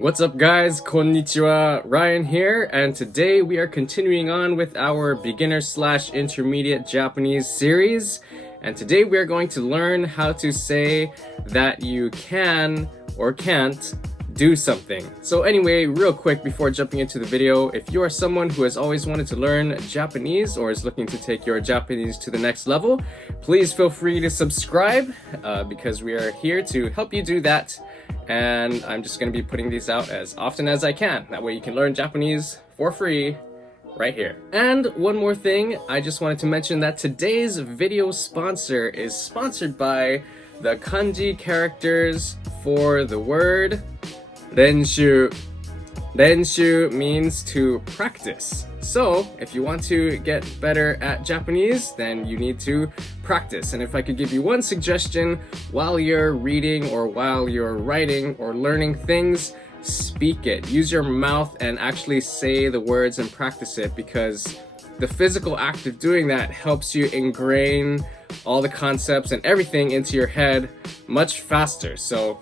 What's up guys, konnichiwa, Ryan here, and today we are continuing on with our beginner/intermediate Japanese series, and today we are going to learn how to say that you can or can't do something. So anyway, real quick before jumping into the video, if you are someone who has always wanted to learn Japanese or is looking to take your Japanese to the next level, please feel free to subscribe because we are here to help you do that. And I'm just going to be putting these out as often as I can. That way you can learn Japanese for free right here. And one more thing, I just wanted to mention that today's video sponsor is sponsored by the kanji characters for the word renshu. Renshu means to practice. So if you want to get better at Japanese, then you need to practice. And if I could give you one suggestion while you're reading or while you're writing or learning things, speak it. Use your mouth and actually say the words and practice it, because the physical act of doing that helps you ingrain all the concepts and everything into your head much faster. So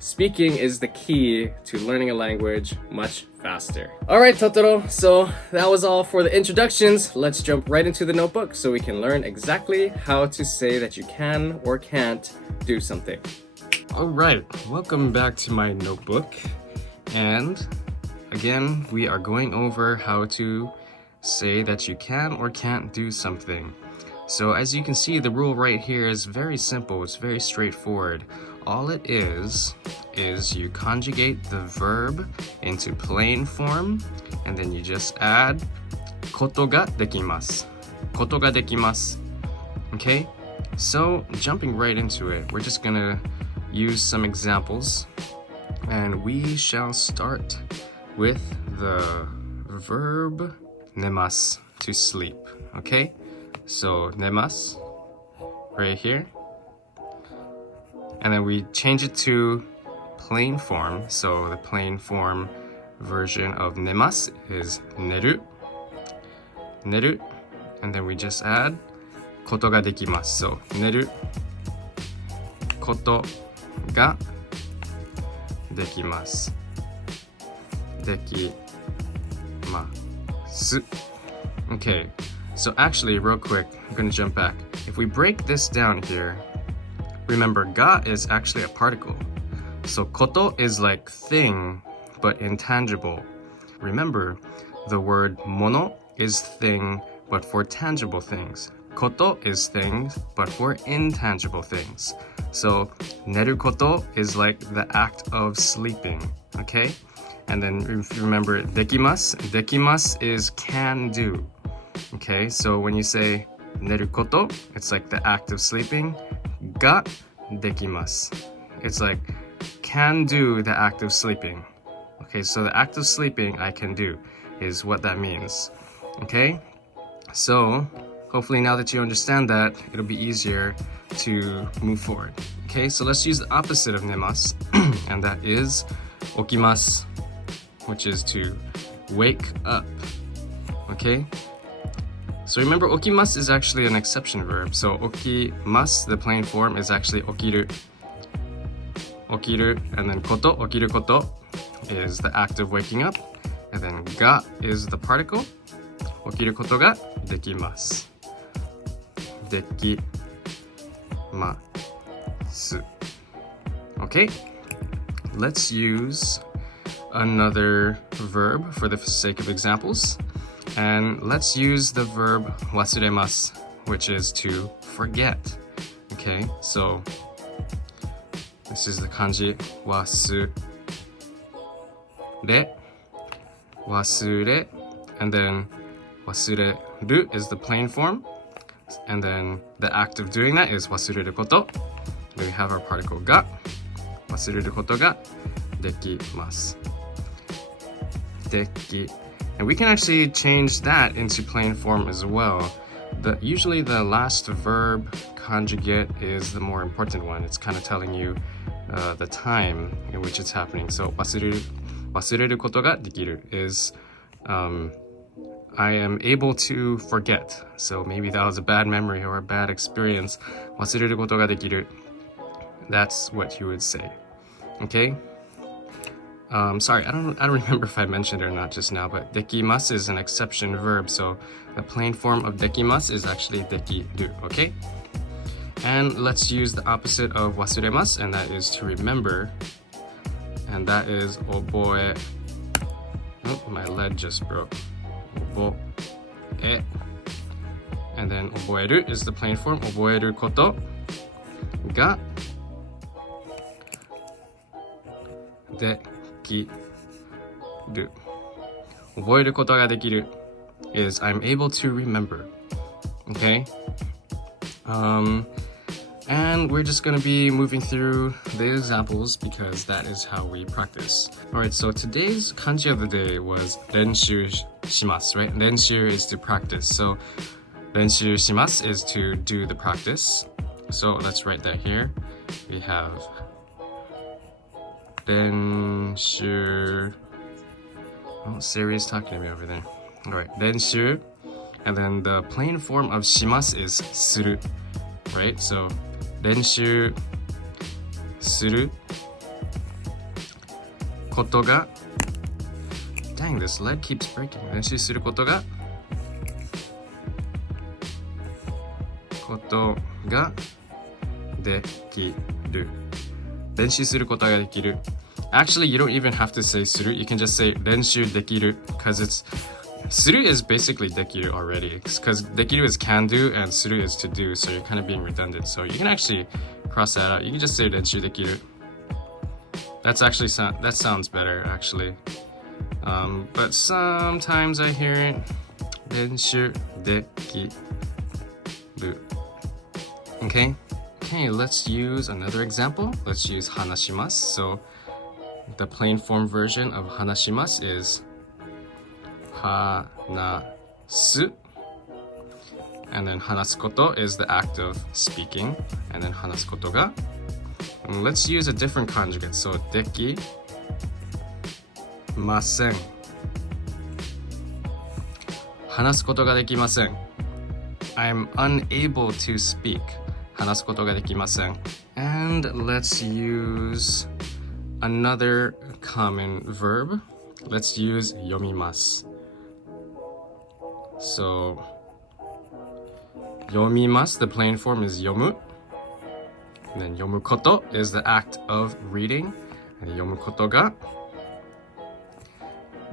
speaking is the key to learning a language much faster. Alright Totoro, so that was all for the introductions. Let's jump right into the notebook so we can learn exactly how to say that you can or can't do something. Alright, welcome back to my notebook. And again, we are going over how to say that you can or can't do something. So as you can see, the rule right here is very simple, it's very straightforward. All it is you conjugate the verb into plain form, and then you just add koto ga dekimasu. Koto ga dekimasu. Okay? So, jumping right into it, we're just gonna use some examples, and we shall start with the verb nemasu, to sleep. Okay? So, nemasu, right here. And then we change it to plain form. So the plain form version of nemasu is neru. Neru. And then we just add koto ga dekimasu. So neru koto ga dekimasu. Dekimasu. Okay. So actually, real quick, I'm gonna jump back. If we break this down here, remember, ga is actually a particle. So koto is like thing, but intangible. Remember, the word mono is thing, but for tangible things. Koto is things, but for intangible things. So neru koto is like the act of sleeping, okay? And then if you remember dekimasu, dekimasu is can do. Okay, so when you say neru koto, it's like the act of sleeping. Ga dekimasu. It's like can do the act of sleeping. Okay, so the act of sleeping I can do is what that means. Okay, so hopefully now that you understand that, it'll be easier to move forward. Okay, so let's use the opposite of nemasu, and that is okimasu, which is to wake up. Okay, so remember, okimasu is actually an exception verb. So okimasu, the plain form, is actually okiru. Okiru, and then koto, okiru koto, is the act of waking up. And then ga is the particle. Okiru koto ga dekimasu. Dekimasu. Okay, let's use another verb for the sake of examples. And let's use the verb wasuremasu, which is to forget. Okay, so this is the kanji wasure, wasure, and then wasureru is the plain form, and then the act of doing that is wasureru koto. Then we have our particle ga, wasureru koto ga dekimasu. And we can actually change that into plain form as well. Usually the last verb conjugate is the more important one. It's kind of telling you the time in which it's happening. So wasureru koto ga dekiru is I am able to forget. So maybe that was a bad memory or a bad experience. Wasureru koto ga dekiru. That's what you would say. Okay? Sorry, I don't remember if I mentioned it or not just now, but dekimasu is an exception verb, so the plain form of dekimasu is actually dekiru, okay? And let's use the opposite of wasuremasu, and that is to remember, and that is oboe. Oh, my lead just broke. Oboe. And then oboeru is the plain form, oboeru koto ga dekiru. 覚えることができる is I'm able to remember. Okay? And we're just gonna be moving through the examples because that is how we practice. Alright, so today's kanji of the day was 練習します, right? 練習 is to practice. So 練習します is to do the practice. So let's write that here. We have 練習. Oh, Siri's talking to me over there. Alright, 練習. And then the plain form of します is する. Right? So 練習することが Dang, this lead keeps breaking. 練習することができる 練習することができる Actually, you don't even have to say する You can just say 練習できる because it's する is basically できる already because できる is can do and する is to do, so you're kind of being redundant. So you can actually cross that out. You can just say 練習できる That's actually that sounds better actually. But sometimes I hear it 練習できる Okay, let's use another example. Let's use 話します So the plain form version of 話します is 話す And then 話すこと is the act of speaking. And then 話すことが And let's use a different conjugate. So できません話すことができません I'm unable to speak 話すことができません And let's use another common verb. Let's use 読みます So 読みます The plain form is 読む And then 読むこと is the act of reading And 読むことが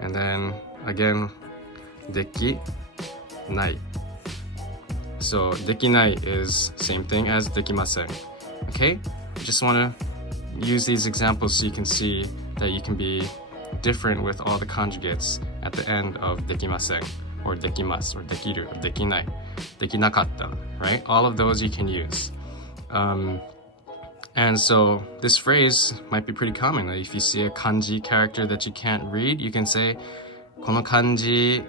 And then again できない So できない is same thing as できません Okay? Just want to use these examples so you can see that you can be different with all the conjugates at the end of できません or できます or できる or できないできなかった right? All of those you can use. And so this phrase might be pretty common. If you see a kanji character that you can't read, you can say この漢字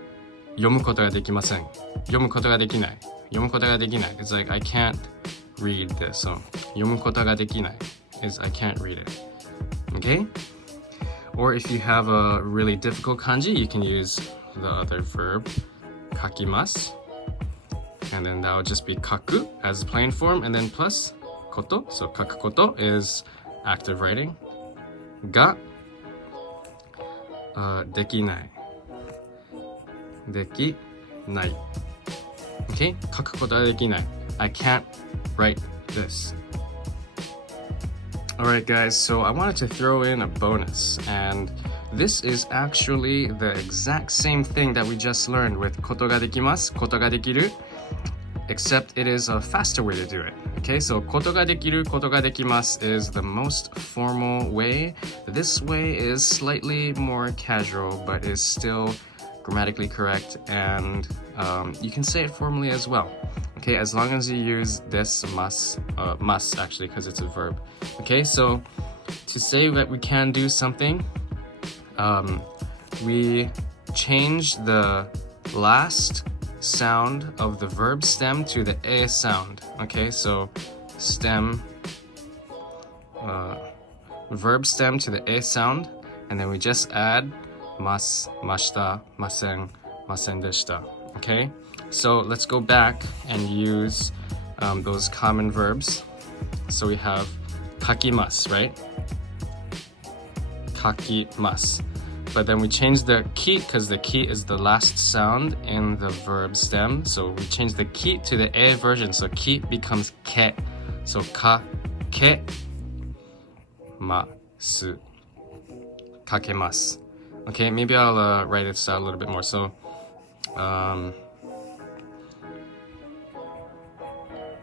読むことができません読むことができない読むことができない It's like I can't read this. So 読むことができない is I can't read it. Okay? Or if you have a really difficult kanji, you can use the other verb 書きます And then that would just be 書く as the plain form and then plus こと So 書くこと is active writing が、できないできない Okay? 書くことができない I can't write this. Alright guys, so I wanted to throw in a bonus, and this is actually the exact same thing that we just learned with ことができますことができる except it is a faster way to do it. Okay, so ことができることができます is the most formal way. This way is slightly more casual, but is still grammatically correct, and you can say it formally as well. Okay, as long as you use this must actually, because it's a verb. Okay, so to say that we can do something, we change the last sound of the verb stem to the a sound. Okay, so stem, verb stem to the a sound, and then we just add mas, mashita, masen, masen deshita. Okay, so let's go back and use those common verbs. So we have kakimasu, right? kakimasu. But then we change the ki because the ki is the last sound in the verb stem. So we change the ki to the a version. So ki becomes ke. So kakemasu. Kakemasu. Okay, maybe I'll write this out a little bit more. So,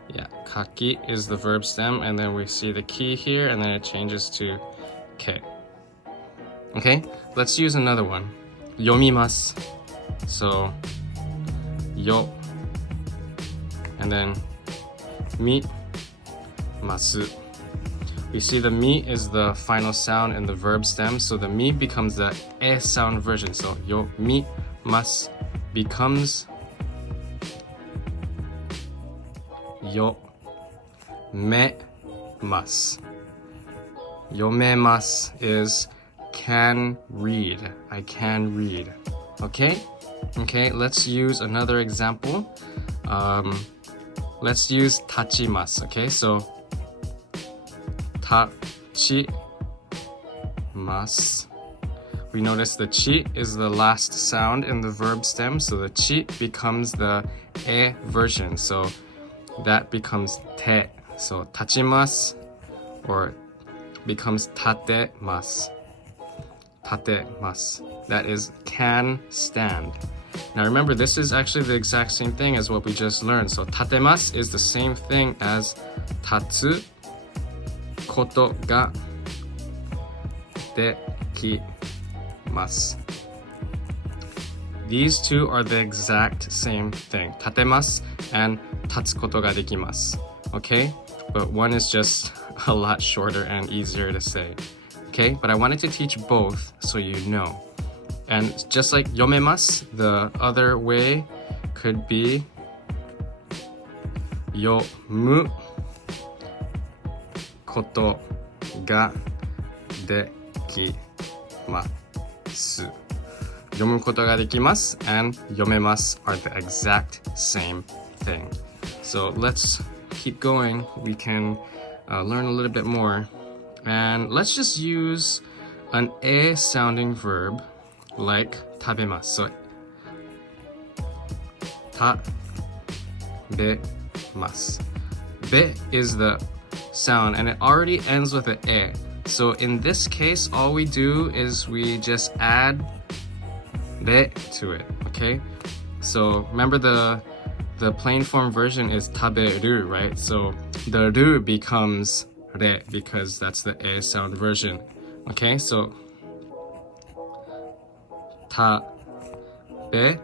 yeah, kaki is the verb stem, and then we see the ki here, and then it changes to ke. Okay, let's use another one. Yomimasu. So, yo, and then mimasu. We see the mi is the final sound in the verb stem, so the mi becomes the e sound version. So yo mi mas becomes yo me mas. Yo me mas is can read. I can read. Okay? Okay, let's use another example. Let's use tachimasu. Okay, so tachimasu. We notice the chi is the last sound in the verb stem, so the chi becomes the e version. So that becomes te. So tachimasu or becomes tatemasu. Tatemasu. That is can stand. Now remember, this is actually the exact same thing as what we just learned. So tatemasu is the same thing as tatsu koto ga dekimasu. These two are the exact same thing. Tatemasu and tatsu koto ga dekimasu. Okay? But one is just a lot shorter and easier to say. Okay? But I wanted to teach both so you know. And just like yomemasu, the other way could be yomu koto ga dekimasu. Yomu koto ga dekimasu and yomemasu are the exact same thing. So let's keep going. We can learn a little bit more. And let's just use an e sounding verb like tabemasu. So tabemasu. Be is the sound and it already ends with an e. So in this case, all we do is we just add re to it, okay? So remember the plain form version is taberu, right? So the ru becomes re because that's the e sound version. Okay, so taberemasu.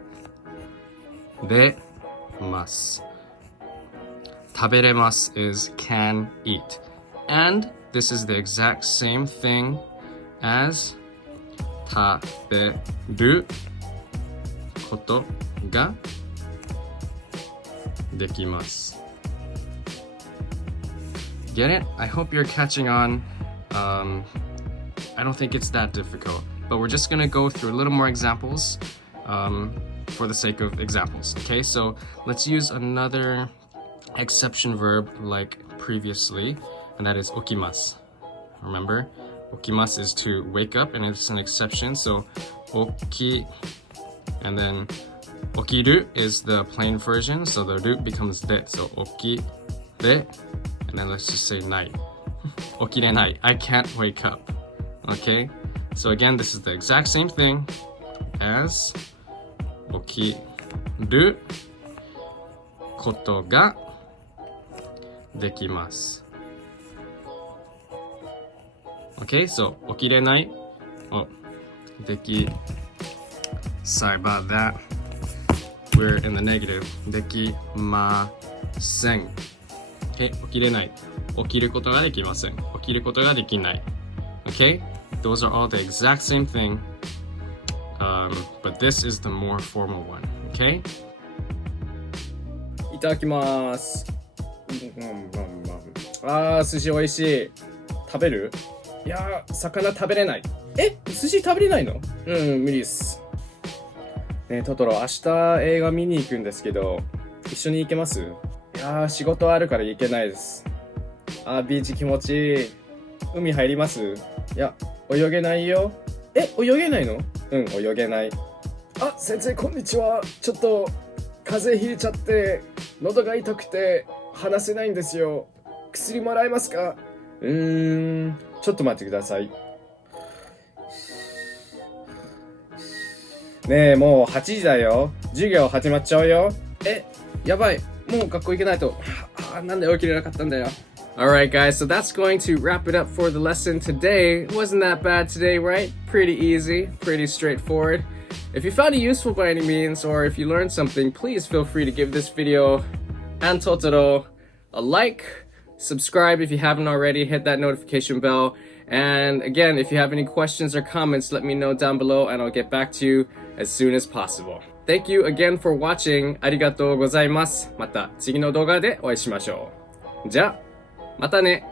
Taberemasu is can eat. And this is the exact same thing as taberu koto ga dekimasu. Get it? I hope you're catching on. I don't think it's that difficult, but we're just gonna go through a little more examples for the sake of examples. Okay, so let's use another exception verb like previously, and that is okimasu. Remember, okimasu is to wake up, and it's an exception. So oki, and then okiru is the plain version, so the ru becomes de. So oki de, and then let's just say night. Okirenai, I can't wake up. Okay, so again, this is the exact same thing as okiru koto ga dekimasu. Okay, so okirenai. Oh, sorry about that. We're in the negative. Dekimasen. Okay, okirenai. Okiru koto ga dekimasen. Okiru koto ga dekinai. Okay, those are all the exact same thing, but this is the more formal one. Okay. いただきます。あー、寿司美味しい。食べる？いやー、魚食べれない。え？寿司食べれないの？無理です。ねえ、トトロ、明日映画見に行くんですけど、一緒に行けます？いやー、仕事あるから行けないです。あー、ビーチ気持ちいい。海入ります？いや、泳げないよ。え、泳げないの？うん、泳げない。あ、先生こんにちは。ちょっと風邪ひいちゃって喉が痛くて話せないんですよ。薬もらえますか？ちょっと待ってください。ねえ、もう8時だよ。授業始まっちゃうよ。え、やばい。もう学校行けないと。なんで起きれなかったんだよ。Alright, guys, so that's going to wrap it up for the lesson today. It wasn't that bad today, right? Pretty easy, pretty straightforward. If you found it useful by any means, or if you learned something, please feel free to give this video and Totoro a like, subscribe if you haven't already, hit that notification bell, and again, if you have any questions or comments, let me know down below and I'll get back to you as soon as possible. Thank you again for watching. ありがとうございます。また次の動画でお会いしましょう。じゃあ、またね。